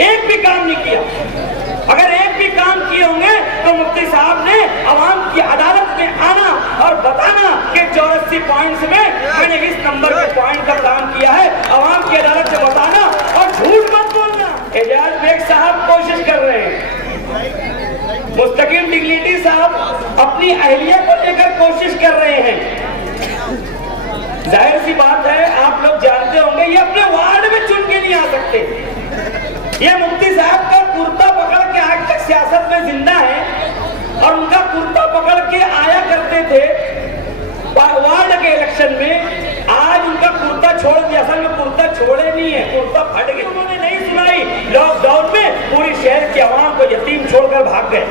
एक भी काम नहीं किया। अगर एक भी काम किए होंगे तो मुफ्ती साहब ने अवाम की अदालत में आना और बताना कि 84 पॉइंट्स में मैंने इस नंबर के पॉइंट का काम किया है, अवाम की अदालत से बताना और झूठ मत बोलना। एजाज बेग साहब कोशिश कर रहे हैं, मुस्तकिम डिग्निटी साहब अपनी अहलिया को लेकर कोशिश कर रहे हैं। जाहिर सी बात है, आप लोग जानते होंगे ये अपने वार्ड में चुन के नहीं आ सकते। ये मुफ्ती साहब का कुर्ता पकड़ के आज तक सियासत में जिंदा है और उनका कुर्ता पकड़ के आया करते थे वार्ड के इलेक्शन में। आज उनका कुर्ता छोड़ दिया, असल में कुर्ता छोड़े नहीं है, कुर्ता फट गया। उन्होंने नहीं सुनाई, लॉकडाउन में पूरी शहर की आवाम को यतीम छोड़कर भाग गए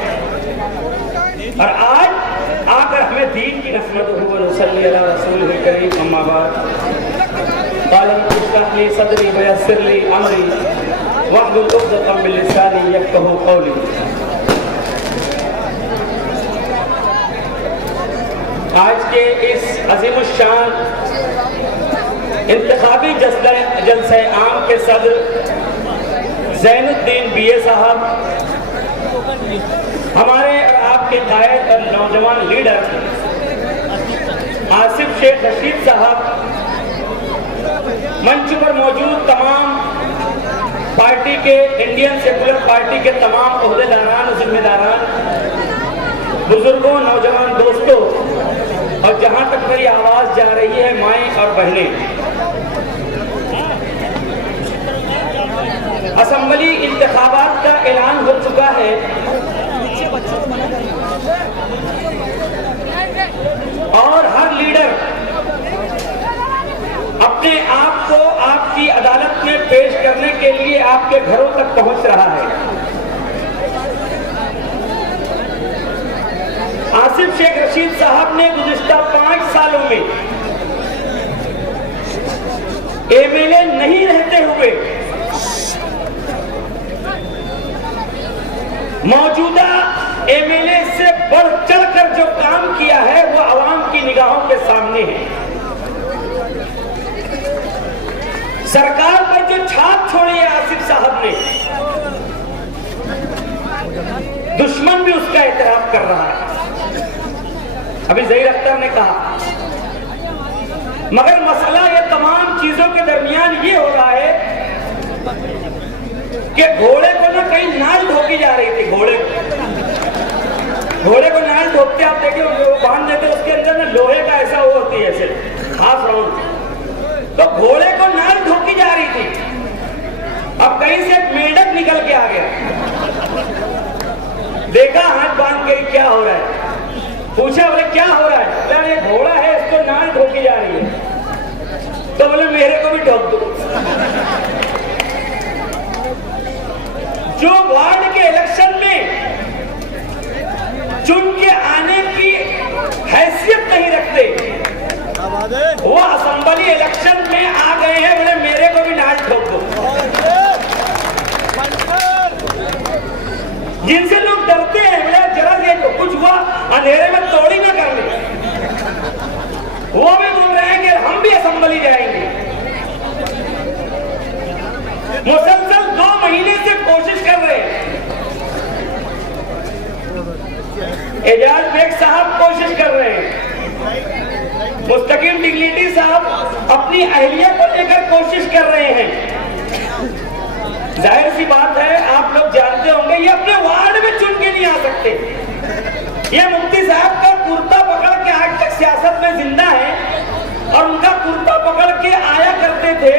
और आज आकर हमें दीन की नस्मत सल्ली अला रसूल करीम अम्मा बाद सदरी वयस्सिरली अमरी वहलुल उक़दतम मिन लिसानी यफ़क़हू क़ौली। आज के इस अज़ीमुश्शान इंतखाबी जलसे आम के सदर ज़ैनुद्दीन बीए साहब, हमारे और आपके कायद और नौजवान लीडर आसिफ शेख रशीद साहब, मंच पर मौजूद तमाम पार्टी के, इंडियन सेकुलर पार्टी के तमाम ओहदेदारान और जिम्मेदारान, बुजुर्गों, नौजवान दोस्तों और जहां तक मेरी आवाज जा रही है माएं और बहनें, असेंबली इंतखाबात का ऐलान हो चुका है और हर लीडर अपने आप को आपकी अदालत में पेश करने के लिए आपके घरों तक पहुंच रहा है। आसिफ शेख रशीद साहब ने गुज़िश्ता 5 सालों में एमएलए नहीं रहते हुए मौजूदा एमएलए से बढ़ चढ़कर जो काम किया है वो आवाम की निगाहों के सामने है। सरकार पर जो छाप छोड़ी है आसिफ साहब ने, दुश्मन भी उसका एतराफ कर रहा है। अभी ज़हीर अख्तर ने कहा, मगर मसला ये तमाम चीजों के दरमियान ये हो रहा है कि घोड़े को ना कहीं नाल ठोकी जा रही थी। घोड़े को नाल ठोकते आप देखिए, वो बांध देते, उसके अंदर ना लोहे का ऐसा वो होती है, ऐसे हाफ राउंड, तो घोड़े को नाल ठोकी जा रही थी। अब कहीं से एक मेंढक निकल के आ गया, देखा हाथ बांध के क्या हो रहा है, पूछा बोले क्या हो रहा है, बोले ये घोड़ा है, इसको नाल ठोकी जा रही है। तो बोले मेरे को भी ठोक दो। जो वार्ड के इलेक्शन में चुन के आने की हैसियत नहीं रखते, वो असेंबली इलेक्शन में आ गए हैं, बोले मेरे को भी नाल ठोक दो। जिनसे लोग डरते हैं, बोले जरा से कुछ हुआ अंधेरे में तोड़ी ना कर ले, वो भी बोल रहे हैं कि हम भी असेंबली जाएंगे। मुसलसल 2 महीने से कोशिश कर रहे हैं। एजाज बेग साहब कोशिश कर रहे हैं, मुस्तकिम डिग्निटी साहब अपनी अहलिया को लेकर कोशिश कर रहे हैं। जाहिर सी बात है, आप लोग जानते होंगे ये अपने वार्ड में चुन के नहीं आ सकते। ये मुफ्ती साहब का कुर्ता पकड़ के आज तक सियासत में जिंदा है और उनका कुर्ता पकड़ के आया करते थे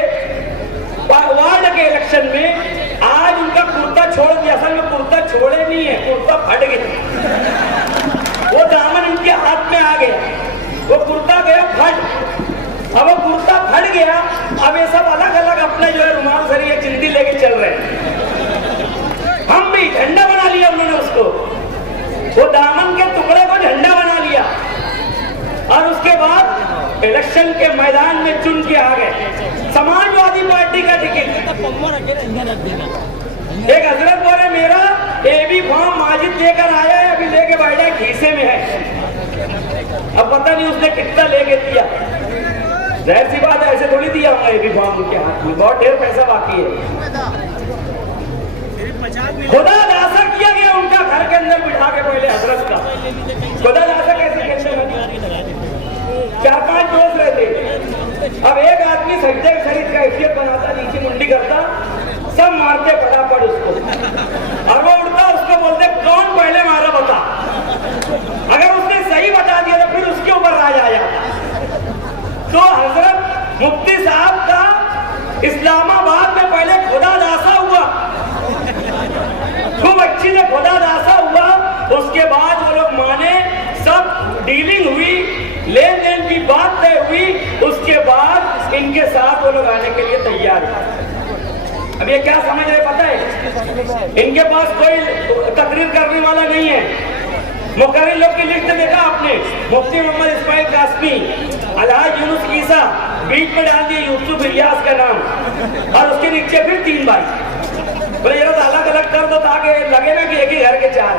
वार्ड के इलेक्शन में। आज उनका कुर्ता छोड़ दिया, असल में कुर्ता छोड़े नहीं है, कुर्ता फट गया, वो दामन इनके हाथ में आ गया, वो कुर्ता गया फट। अब वो कुर्ता फट गया, अब ये सब अलग अलग अपने जो है रुमाल सरी या चिंदी लेके चल रहे हैं। हम भी झंडा बना लिया उन्होंने उसको, वो दामन के टुकड़े को झंडा बना लिया और उसके बाद इलेक्शन के मैदान में चुन के आ गए। समाजवादी पार्टी का टिकट, एक हजरत बोले मेरा एबी फॉर्म माजिद लेकर आया है, अभी लेके बैठा खीसे में है, अब पता नहीं उसने कितना लेके दिया। जाहिर सी बात है, ऐसे थोड़ी दिया होगा एबी फॉर्म उनके हाथ में, बहुत ढेर पैसा बाकी है। खुदा दासा किया गया उनका घर के अंदर बिठा के पहले हजरत का। खुदा दासा कैसे कहते? 4-5 दोस्त रहते। अब एक आदमी सजदे शरीफ का हैसियत बनाता, नीचे मुंडी करता, सब मारते फटाफट उसको, और वो उड़ता, उसको बोलते कौन पहले मारा बता। अगर उसने सही बता दिया तो फिर उसके ऊपर राज आ जाता। तो हजरत मुफ्ती साहब का इस्लामाबाद में पहले खुदा दासा हुआ, खूब अच्छी से खुदा दासा हुआ। उसके बाद वो लोग माने, सब डीलिंग हुई, लेन देन की बात तय हुई। उसके बाद इनके साथ वो लोग आने के लिए तैयार हैं। अब ये क्या समझ रहे पता है? इनके पास कोई तकरीर करने वाला नहीं है। मुकर्रिर लोग की लिस्ट देखा आपने? मुफ्ती मोहम्मद इस्माइल कासमी, अलहाज यूनुस ईसा, बीच में डाल दिए यूसुफ इलियास का नाम, और उसके नीचे फिर 3 भाई। बोले ये तो अलग अलग कर दो ताकि लगे ना कि एक ही घर के 4,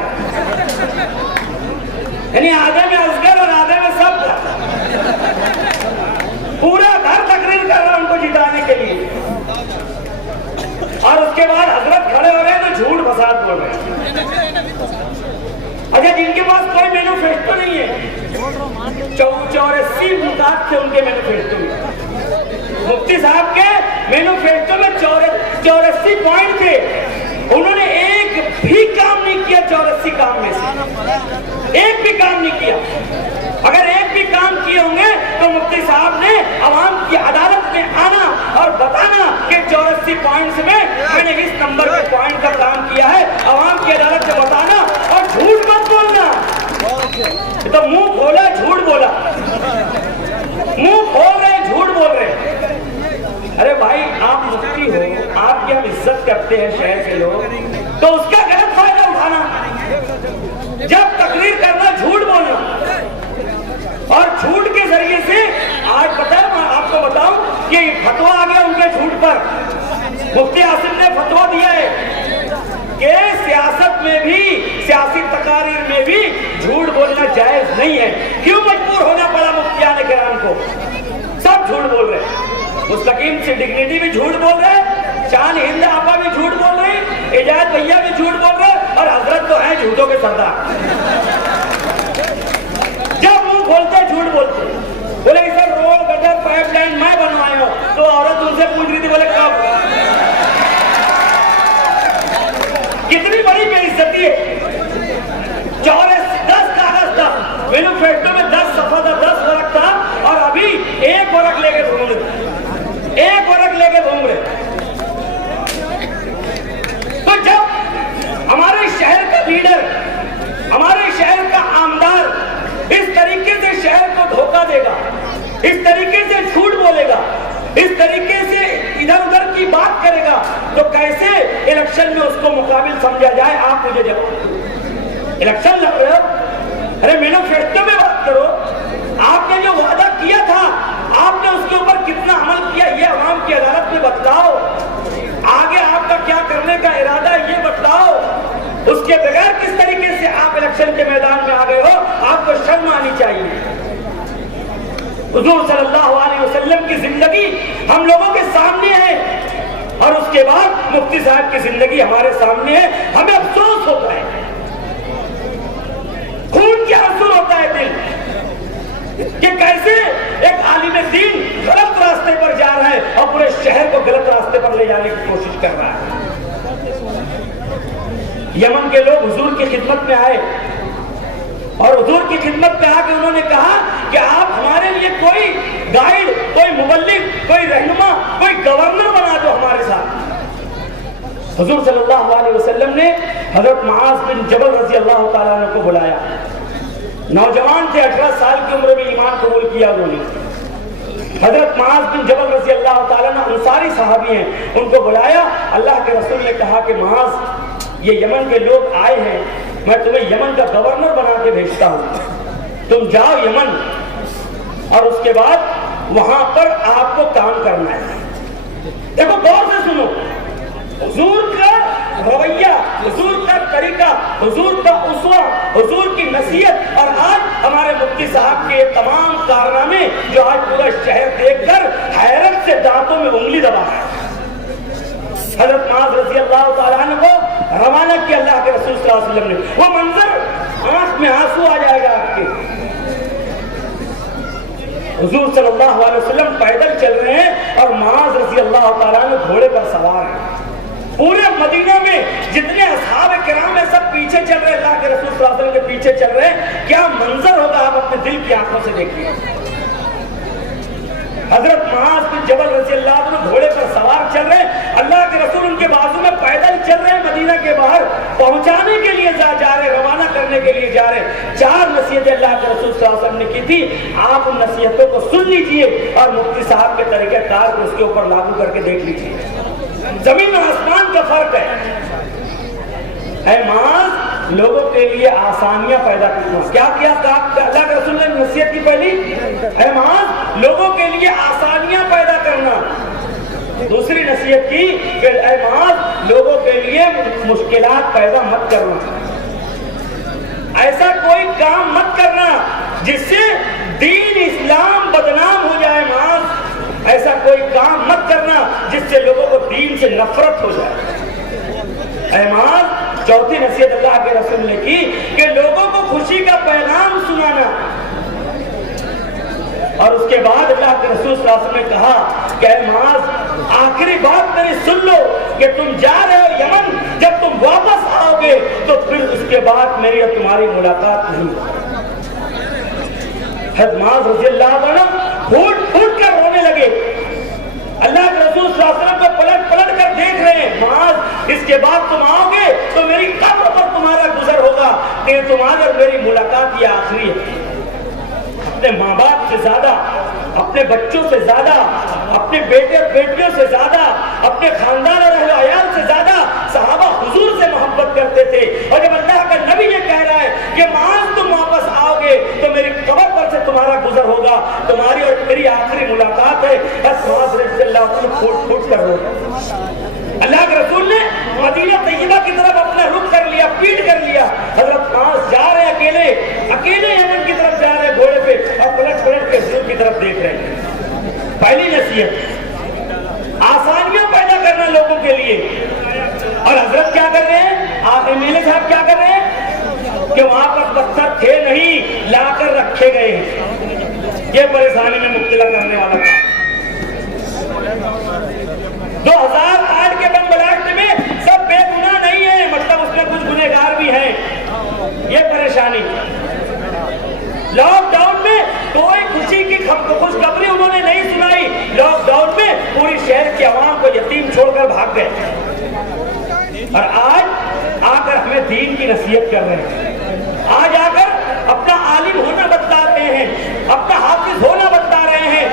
यानी आधे में असगर और आधे में सब। पूरा घर तकरीर कर रहा उनको जिताने के लिए, और उसके बाद हजरत खड़े हो रहे हैं तो झूठ फसाद बोल रहे हैं। अच्छा, जिनके पास कोई मैनिफेस्टो नहीं है, 84 मुताद थे उनके मैनिफेस्टो में। मुफ्ती साहब के मैनिफेस्टो में 84 पॉइंट थे। उन्होंने एक भी काम नहीं किया 84 काम में से, एक भी काम नहीं किया। अगर एक भी काम किए होंगे तो मुफ्ती साहब ने अवाम की अदालत में आना और बताना कि 84 पॉइंट्स में मैंने इस नंबर के पॉइंट का काम किया है, अवाम की अदालत में बताना, और झूठ मत बोलना। तो मुंह खोला झूठ बोला, मुंह खोल रहे झूठ बोल रहे। अरे भाई, आप मुफ्ती हो, आपकी हम इज्जत करते हैं शहर के लोग, तो उसका गलत फायदा उठाना, जब तकरीर करना झूठ बोलना, और झूठ के जरिए से आज पता है, मैं आपको बताऊं कि फतवा आ गया उनके झूठ पर। मुफ्ती आसिम ने फतवा दिया है कि सियासत में भी, सियासी तकारीर में भी झूठ बोलना जायज नहीं है। क्यों मजबूर होना पड़ा मुफ्तियान किराम को? सब झूठ बोल रहे हैं। मुस्तकीम से डिग्निटी भी झूठ बोल रहे, चांद हिंद आपा भी झूठ बोल रही, इजाज भैया भी झूठ बोल रहे, और हजरत तो है झूठों के सरदार। जब मुंह खोलते झूठ बोलते। बोले इधर रोड गटर पाइपलाइन मैं बनवाया हूं, तो औरत उनसे पूछ रही थी, बोले कब? कितनी बड़ी बेइज्जती है। 10 कागज था मैनिफेस्टो में, 10 सफा था, 10 वर्क था, और अभी 1 वर्क लेके घूम रहे, 1 वर्क लेके घूम रहे। तो जब हमारे शहर का लीडर, हमारे शहर का आमदार इस तरीके से शहर को धोखा देगा, इस तरीके से झूठ बोलेगा, इस तरीके से इधर उधर की बात करेगा, तो कैसे इलेक्शन में उसको मुकाबिल समझा जाए? आप मुझे जवाब। इलेक्शन लड़ रहे हो, अरे मैनिफेस्टो में बात करो। आपने जो वादा किया था, आपने उसके ऊपर कितना अमल किया, ये अवाम की अदालत में बतलाओ। आगे आपका क्या करने का इरादा है, ये बतलाओ। उसके बगैर किस तरीके से आप इलेक्शन के मैदान में आ गए हो, आपको शर्म आनी चाहिए। हुजूर सल्लल्लाहु अलैहि वसल्लम की जिंदगी हम लोगों के सामने है, और उसके बाद मुफ्ती साहब की जिंदगी हमारे सामने है। हमें अफसोस होता है, खून के आंसू होता है दिल, कि कैसे एक आलिम दीन गलत रास्ते पर जा रहा है और पूरे शहर को गलत रास्ते पर ले जाने की कोशिश कर रहा है। यमन के लोग हुजूर की खिदमत में आए, और हुजूर की खिदमत में आके उन्होंने कहा कि आप हमारे लिए कोई गाइड, कोई मुबल्लिग, कोई रहनुमा, कोई गवर्नर बना दो हमारे साथ। हुजूर सल्लल्लाहु अलैहि वसल्लम ने हजरत मुआज बिन जबल रजी अल्लाह तआला अन्हु को बुलाया। नौजवान थे, 18 साल की उम्र में ईमान कबूल किया उन्होंने। हजरत मुआज बिन जबल रजी अल्लाह तआला अन्हु अंसारी सहाबी हैं, उनको बुलाया। अल्लाह के रसूल ने कहा कि मुआज, ये यमन के लोग आए हैं, मैं तुम्हें यमन का गवर्नर बना के भेजता हूं, तुम जाओ यमन, और उसके बाद वहां पर आपको काम करना है। देखो गौर से सुनो, हुजूर का रवैया, हुजूर का तरीका, हुजूर का उसवा, हुजूर की नसीहत, और आज हमारे मुफ्ती साहब के तमाम कारनामे जो आज पूरा शहर देखकर हैरत से दांतों में उंगली दबा है। हजरत मुआज रज़ी अल्लाह तआला अन्हु को रवाना किया अल्लाह के रसूल सल्लल्लाहु अलैहि वसल्लम ने। वो मंजर आंख में आंसू आ जाएगा आपके। हुजूर सल्लल्लाहु अलैहि वसल्लम पैदल चल रहे हैं और मुआज़ रज़ी अल्लाह तआला अन्हु घोड़े पर सवार हैं। पूरे मदीना में जितने असहाब किराम है सब पीछे चल रहे हैं, अल्लाह के रसूल सल्लल्लाहु अलैहि वसल्लम के पीछे चल रहे हैं। क्या मंजर होगा आप अपने दिल की आंखों से देखिए। हजरत मुआज़ बिन जबल रज़ी अल्लाह अन्हु घोड़े पर सवार चल रहे हैं, अल्लाह के रसूल उनके बाजू में पैदल चल रहे हैं, मदीना के बाहर पहुंचाने के लिए जा रहे, रवाना करने के लिए जा रहे। 4 नसीहतें अल्लाह के रसूल सल्लल्लाहु अलैहि वसल्लम ने की थी। आप उन नसीहतों को सुन लीजिए और मुफ्ती साहब के तरीक़ेकार को उसके ऊपर लागू करके देख लीजिए। जमीन और आसमान का फर्क है। मुआज़ लोगों के लिए आसानियां पैदा करना। क्या किया अल्लाह के रसूल ने नसीहत की पहली? है मुआज़ लोगों के लिए आसानियां पैदा करना। दूसरी नसीहत की कि ऐ मुआज़ लोगों के लिए मुश्किलात पैदा मत करना। ऐसा कोई काम मत करना जिससे दीन इस्लाम बदनाम हो जाए। मुआज़ ऐसा कोई काम मत करना जिससे लोगों को दीन से नफरत हो जाए। ऐ मुआज़ चौथी नसीहत अल्लाह के रसूल ने की कि लोगों को खुशी का पैगाम सुनाना। और उसके बाद अल्लाह के रसूल सल्लल्लाहु अलैहि वसल्लम ने कहा कि ऐ मुआज़ आखिरी बात मेरी सुन लो कि तुम जा रहे हो यमन, जब तुम वापस आओगे तो फिर उसके बाद मेरी और तुम्हारी मुलाकात नहीं। हज़रत मुआज़ रज़ी अल्लाह अन्हु फूट फूट कर रोने लगे। अल्लाह के रसूल सल्लल्लाहु अलैहि वसल्लम को पलट पलट कर देख रहे हैं। मुआज़ इसके बाद तुम आओगे तो मेरी कब्र पर तुम्हारा गुजर होगा, कि तुम्हारी और मेरी मुलाकात ये आखिरी है। अपने माँ बाप से ज्यादा, अपने बच्चों से ज्यादा, अपने बेटे और बेटियों से ज्यादा, अपने खानदान और अहले अयाल से ज्यादा सहाबा हुजूर से मोहब्बत करते थे। और जब अल्लाह का नबी ये कह रहा है कि मुआज़ तुम वापस आओगे तो मेरी कब्र पर से तुम्हारा गुजर होगा, तुम्हारी और मेरी आखिरी मुलाकात है, बस मुआज़ रज़ियल्लाहु अन्हु फूट फूट कर रोए। अल्लाह के रसूल ने मदीना तैयबा की तरफ अपना रुख कर लिया, पीठ कर लिया। हज़रत मुआज़ जा रहे अकेले अकेले यमन की तरफ जा रहे घोड़े पे और पलट पलट के हुजूर की तरफ देख रहे हैं। पहली नसीहत आसानियां पैदा करना लोगों के लिए। और हजरत क्या कर रहे हैं? आप एमएलए साहब क्या कर रहे हैं कि वहां पर पत्थर थे नहीं, लाकर रखे गए हैं। ये परेशानी में मुब्तला करने वाला था। 2008 के बम ब्लास्ट में सब बेगुनाह नहीं है, मतलब उसमें कुछ गुनहगार भी हैं। ये परेशानी। लॉकडाउन में कोई खुशी की खुशखबरी उन्होंने नहीं सुनाई। लॉकडाउन में पूरी शहर की आवाम को यतीम छोड़कर भाग गए। और आज आकर हमें दीन की नसीहत कर रहे हैं। आज आकर अपना आलिम होना बता रहे हैं, अपना हाफिज होना बता रहे हैं।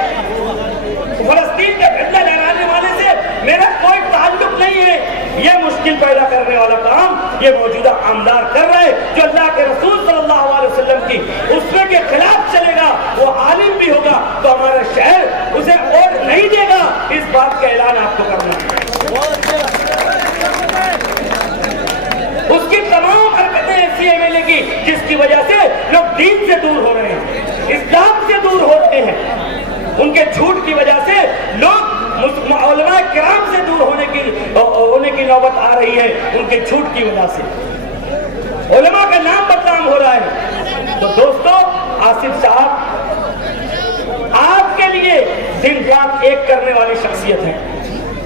फलस्तीन का झंडा लहराने वाले से मेरा कोई ताल्लुक नहीं है। ये मुश्किल पैदा करने वाला काम ये मौजूदा आमदार कर रहे हैं। जो अल्लाह के रसूल सल्लल्लाहु अलैहि वसल्लम की उसमें के खिलाफ चलेगा, वो आलिम भी होगा तो हमारा शहर उसे वोट नहीं देगा। इस बात का ऐलान आपको करना है। उसकी तमाम हरकतें ऐसी एमएलए की जिसकी वजह से लोग दीन से दूर हो रहे हैं, इस्लाम से दूर हो रहे हैं। उनके झूठ की वजह से लोग उलमा किराम से दूर होने की नौबत आ रही है। उनके झूठ की वजह से उलमा का नाम बदनाम हो रहा है। तो दोस्तों, आसिफ साहब आपके लिए दिन रात एक करने वाली शख्सियत है।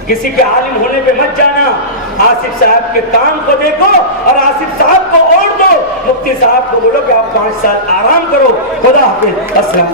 किसी के आलिम होने पे मत जाना, आसिफ साहब के काम को देखो और आसिफ साहब को और दो। मुफ्ती साहब को बोलो कि आप 5 साल आराम करो। खुदा हाफिज़। अस्सलाम।